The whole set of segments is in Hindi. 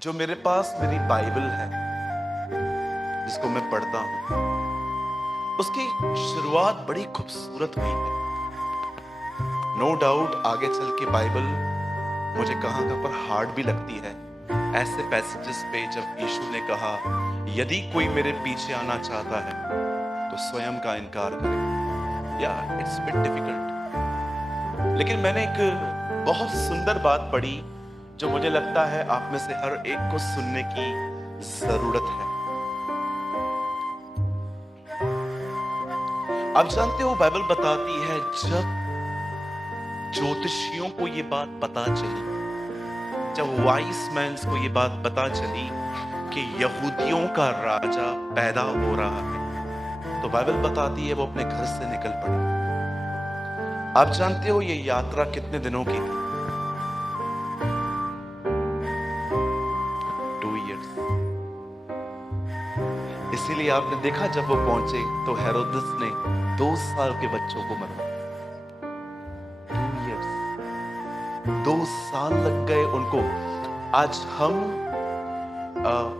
जो मेरे पास मेरी बाइबल है, जिसको मैं पढ़ता हूं, उसकी शुरुआत बड़ी खूबसूरत हुई है। नो डाउट आगे चल के बाइबल मुझे कहां कहां पर हार्ड भी लगती है। ऐसे पैसेजेस पे जब यीशु ने कहा, यदि कोई मेरे पीछे आना चाहता है तो स्वयं का इनकार करे। या इट्स बिट डिफिकल्ट, लेकिन मैंने एक बहुत सुंदर बात पढ़ी जो मुझे लगता है आप में से हर एक को सुनने की जरूरत है। आप जानते हो बाइबल बताती है, जब ज्योतिषियों को ये बात पता चली, जब वाइस मैन्स को ये बात पता चली कि यहूदियों का राजा पैदा हो रहा है, तो बाइबल बताती है वो अपने घर से निकल पड़े। आप जानते हो ये यात्रा कितने दिनों की थी? 2 इयर्स। इसीलिए आपने देखा जब वो पहुंचे तो हेरोदेस ने 2 साल के बच्चों को मरवाया। 2 इयर्स, 2 साल लग गए उनको। आज हम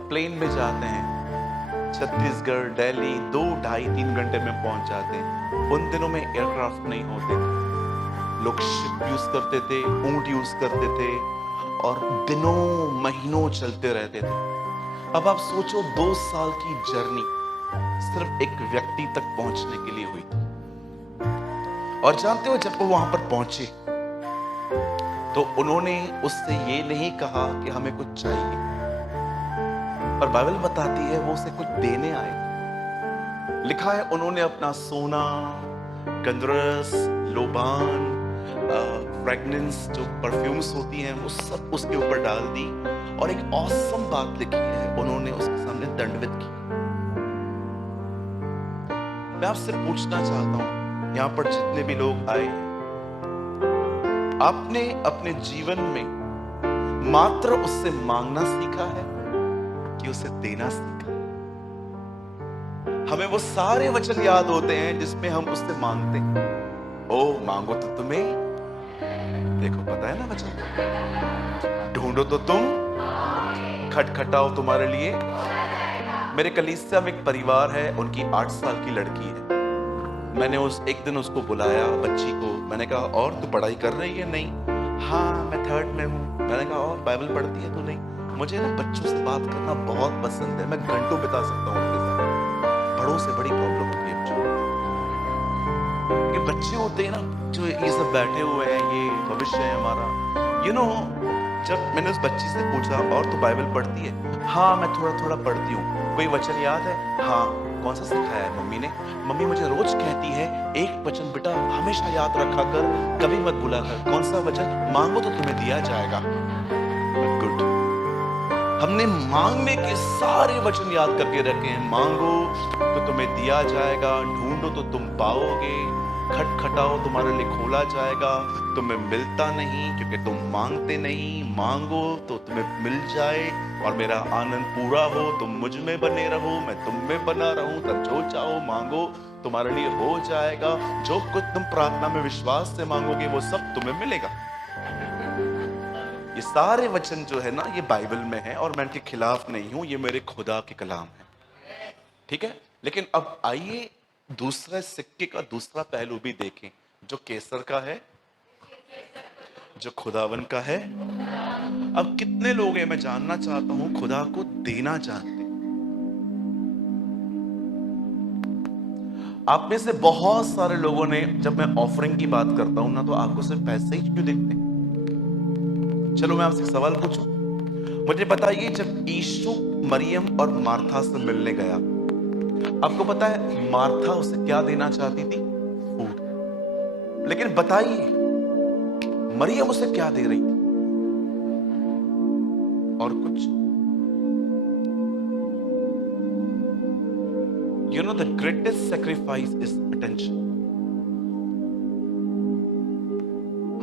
प्लेन में जाते हैं, छत्तीसगढ़ दिल्ली 2 ढाई 3 घंटे में पहुंच जाते हैं। उन दिनों में एयरक्राफ्ट नहीं होते थे, लोग शिप यूज करते थे, ऊंट यूज करते थे और दिनों महीनों चलते रहते थे। अब आप सोचो 2 साल की जर्नी सिर्फ एक व्यक्ति तक पहुंचने के लिए हुई थी। और जानते हो जब वो वहां पर पहुंचे तो उन्होंने उससे ये नहीं कहा कि हमें कुछ चाहिए, पर बाइबल बताती है वो उसे कुछ देने आए थे। लिखा है उन्होंने अपना सोना, गंधरस, लोबान, फ्रेगनेंस जो परफ्यूम्स होती हैं वो सब उसके ऊपर डाल दी। और एक ऑसम बात लिखी है, उन्होंने उसके सामने दंडवत की। मैं आपसे पूछना चाहता हूं, यहां पर जितने भी लोग आए, आपने अपने जीवन में मात्र उससे मांगना सीखा है कि उसे देना सीखा? हमें वो सारे वचन याद होते हैं जिसमें हम उससे मांगते हैं। ओ मांगो तो तुम्हें, देखो पता है ना वचन, ढूंढो तो तुम, खटखटाओ तुम्हारे लिए। मेरे कलीसिया में एक परिवार है, उनकी 8 साल की लड़की है। मैंने एक दिन उसको बुलाया, बच्ची को। मैंने कहा और तू पढ़ाई कर रही है? नहीं। हाँ मैं 3rd में हूँ। मैंने कहा और बाइबल पढ़ती है तू? नहीं। मुझे ना बच्चों से बात करना बहुत पसंद है, मैं घंटों बिता सकता हूँ उनके साथ। बड़ों से बड़ी प्रॉब्लम होती है मुझे, कि बच्चे होते हैं ना जो ये सब बैठे हुए हैं, ये भविष्य है हमारा। यू नो, जब मैंने उस बच्ची से पूछा और तू बाइबल पढ़ती है? हाँ मैं थोड़ा थोड़ा पढ़ती हूँ। कोई वचन याद है? हाँ। कौन सा सिखाया है मम्मी ने? मम्मी मुझे रोज कहती है एक वचन बेटा हमेशा याद रखा कर, कभी मत भूला कर। कौन सा वचन? मांगो तो तुम्हें दिया जाएगा। गुड। हमने मांगने के सारे वचन याद करके रखे हैं। मांगो तो तुम्हें दिया जाएगा, ढूंढो तो तुम पाओगे, खटखटाओ तुम्हारे लिए खोला जाएगा। तुम्हें मिलता नहीं क्योंकि तुम मांगते नहीं। मांगो तो तुम्हें मिल जाए और मेरा आनंद पूरा हो। तुम मुझ में बने रहो, मैं तुम में बना रहूं, तब जो चाहो मांगो तुम्हारे लिए हो जाएगा। जो कुछ तुम प्रार्थना में विश्वास से मांगोगे वो सब तुम्हें मिलेगा। ये सारे वचन जो है ना, ये बाइबल में है और मैं इनके खिलाफ नहीं हूं, ये मेरे खुदा के कलाम है, ठीक है। लेकिन अब आइए दूसरे सिक्के का दूसरा पहलू भी देखें, जो केसर का है, जो खुदावन का है। अब कितने लोग हैं, मैं जानना चाहता हूं, खुदा को देना जानते? आप में से बहुत सारे लोगों ने, जब मैं ऑफरिंग की बात करता हूं ना, तो आपको सिर्फ पैसे ही क्यों दिखते हैं? चलो मैं आपसे सवाल पूछूं, मुझे बताइए जब यीशु मरियम और मार्था से मिलने गया, आपको पता है मार्था उसे क्या देना चाहती थी? फूड। लेकिन बताइए मरियम उसे क्या दे रही थी? और कुछ। You know the greatest sacrifice is attention.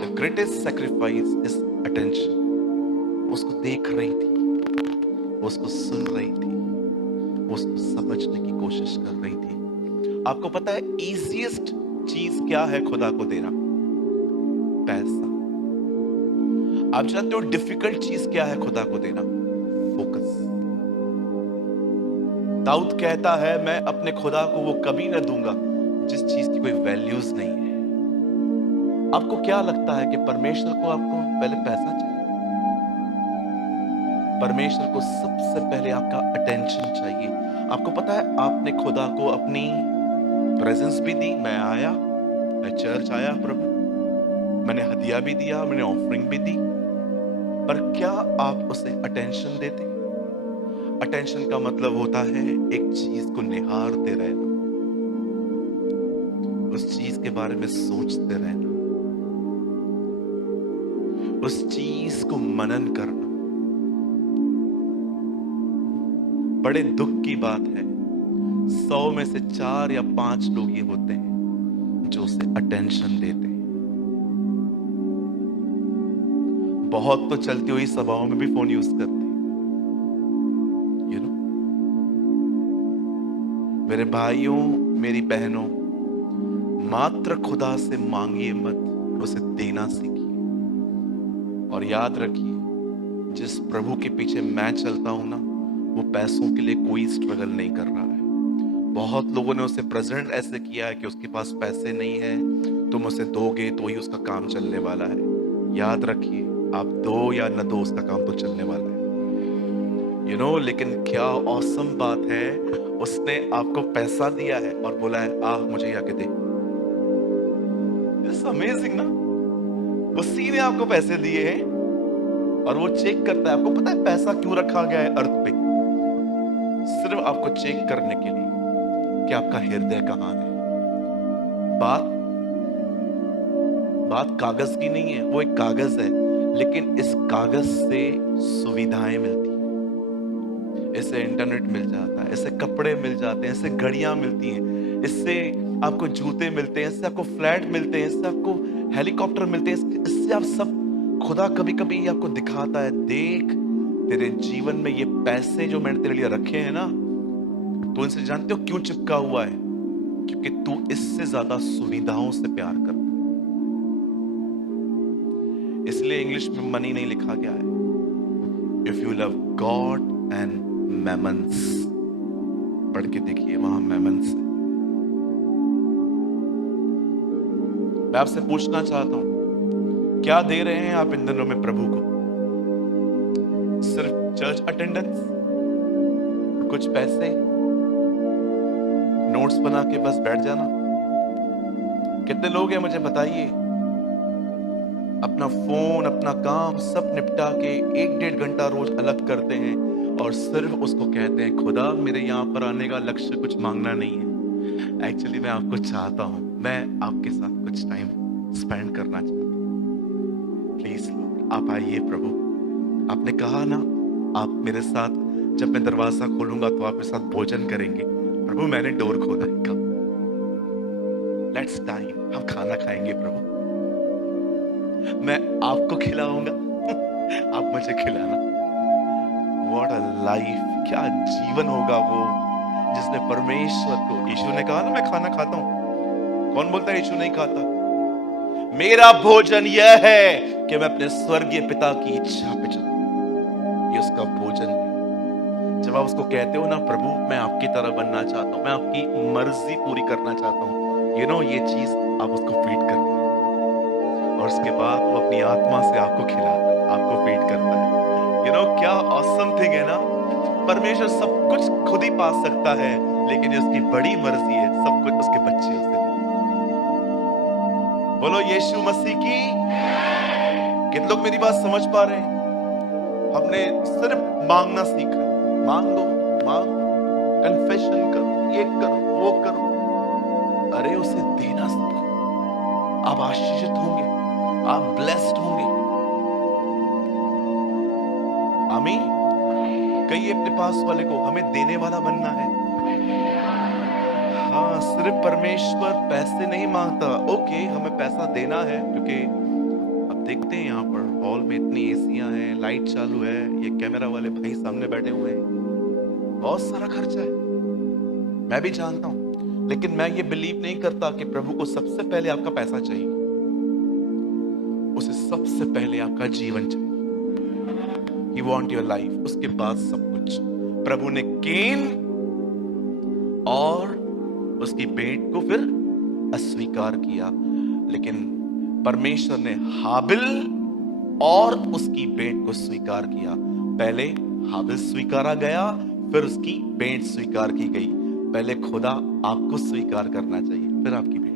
The greatest sacrifice is attention. उसको देख रही थी, उसको सुन रही थी, उसको समझने की कोशिश कर रही थी। आपको पता है इजीएस्ट चीज क्या है खुदा को देना? पैसा। आप जानते हो डिफिकल्ट चीज क्या है खुदा को देना? दाऊद कहता है, मैं अपने खुदा को वो कभी ना दूंगा जिस चीज की कोई वैल्यूज नहीं है। आपको क्या लगता है कि परमेश्वर को आपको पहले पैसा चाहिए? परमेश्वर को सबसे पहले आपका अटेंशन चाहिए। आपको पता है, आपने खुदा को अपनी प्रेजेंस भी दी। मैं आया, मैं चर्च आया प्रभु, मैंने हदिया भी दिया, मैंने ऑफरिंग भी दी, पर क्या आप उसे अटेंशन देते? अटेंशन का मतलब होता है एक चीज को निहारते रहना, उस चीज के बारे में सोचते रहना, उस चीज को मनन करना। बड़े दुख की बात है, 100 में से 4 या 5 लोग ये होते हैं जो उसे अटेंशन देते हैं। बहुत तो चलती हुई सभाओं में भी फोन यूज करते हैं, यू नो। मेरे भाइयों, मेरी बहनों, मात्र खुदा से मांगिए मत, उसे देना सीखिए। और याद रखिए, जिस प्रभु के पीछे मैं चलता हूं ना, वो पैसों के लिए कोई स्ट्रगल नहीं कर रहा है। बहुत लोगों ने उसे प्रेजेंट ऐसे किया है कि उसके पास पैसे नहीं है, तुम उसे दोगे तो ही उसका काम चलने वाला है। याद रखिए, आप दो या न दो, उसका काम तो चलने वाला है, यू नो। लेकिन क्या ऑसम बात है, उसने आपको पैसा दिया है और बोला है, आ मुझे आके दे। इट्स अमेजिंग ना। उसी ने आपको पैसे दिए हैं और वो चेक करता है। आपको पता है पैसा क्यों रखा गया है अर्थ पे? सिर्फ आपको चेक करने के लिए कि आपका हृदय कहां है। बात कागज की नहीं है, वो एक कागज है, लेकिन इस कागज से सुविधाएं मिलती हैं। इससे इंटरनेट मिल जाता है, इससे कपड़े मिल जाते हैं, इससे घड़ियां मिलती हैं, इससे आपको जूते मिलते हैं, इससे आपको फ्लैट मिलते हैं, इससे आपको हेलीकॉप्टर मिलते हैं, इससे आप सब। खुदा कभी कभी आपको दिखाता है, देख तेरे जीवन में ये पैसे जो मैंने तेरे लिए रखे हैं ना, तो इनसे जानते हो क्यों चिपका हुआ है? क्योंकि तू इससे ज्यादा सुविधाओं से प्यार करता है। इसलिए इंग्लिश में मनी नहीं लिखा गया है। If you love God and mammons, पढ़ के देखिए, वहां मैमन्स है। मैं आपसे पूछना चाहता हूं, क्या दे रहे हैं आप इन दिनों में प्रभु को? सिर्फ चर्च अटेंडेंस, कुछ पैसे, नोट्स बना के बस बैठ जाना? कितने लोग हैं मुझे बताइए, अपना फोन, अपना काम सब निपटा के 1-1.5 घंटा रोज अलग करते हैं और सिर्फ उसको कहते हैं, खुदा मेरे यहाँ पर आने का लक्ष्य कुछ मांगना नहीं है। एक्चुअली मैं आपको चाहता हूं, मैं आपके साथ कुछ टाइम स्पेंड करना चाहता हूं। प्लीज लॉर्ड, आप आइए प्रभु। आपने कहा ना, आप मेरे साथ, जब मैं दरवाजा खोलूंगा तो आप मेरे साथ भोजन करेंगे। प्रभु मैंने डोर खोला है, कम लेट्स टाइम, हम खाना खाएंगे प्रभु। मैं आपको खिलाऊंगा, आप मुझे खिलाना। व्हाट अ लाइफ, क्या जीवन होगा वो जिसने परमेश्वर को, यीशु ने कहा ना मैं खाना खाता हूं। कौन बोलता है यीशु नहीं खाता? मेरा भोजन यह है कि मैं अपने स्वर्गीय पिता की इच्छा पे चलूं। ये उसका भोजन है। जब आप उसको कहते हो ना, प्रभु मैं आपकी तरह बनना चाहता हूं, मैं आपकी मर्जी पूरी करना चाहता हूं, यू नो, ये चीज आप उसको फीड करते हो और उसके बाद वो अपनी आत्मा से आपको खिलाता है, आपको फीड करता है। यू नो, क्या ऑसम थिंग है ना। परमेश्वर सब कुछ खुद ही पा सकता है, लेकिन ये उसकी बड़ी मर्जी है, सब कुछ उसके बच्चे उसे दे। बोलो यीशु मसीह की। कितने लोग मेरी बात समझ पा रहे हैं? हमने सिर्फ मांगना सीखा है। मांग दो, मांग, कन्फेशन करो, ये करो, वो करो। अरे उसे देना सीखो, आप आशीषित होंगे, आप ब्लेस्ड होंगे। आमीन। कहिए अपने पास वाले को, हमें देने वाला बनना है। हाँ, सिर्फ परमेश्वर पैसे नहीं मांगता। ओके, हमें पैसा देना है, क्योंकि अब देखते हैं यहाँ पर हॉल में इतनी एसियां हैं, लाइट चालू है, ये कैमरा वाले भाई सामने बैठे हुए हैं, बहुत सारा खर्चा है, मैं भी जानता हूं। लेकिन मैं ये बिलीव नहीं करता कि प्रभु को सबसे पहले आपका पैसा चाहिए। उसे सबसे पहले आपका जीवन चाहिए। He want your life, उसके बाद सब कुछ। प्रभु ने केन और उसकी भेंट को फिर अस्वीकार किया। लेकिन परमेश्वर ने हाबिल और उसकी भेंट को स्वीकार किया। पहले हाबिल स्वीकारा गया, फिर उसकी भेंट स्वीकार की गई। पहले खुदा आपको स्वीकार करना चाहिए, फिर आपकी भेंट।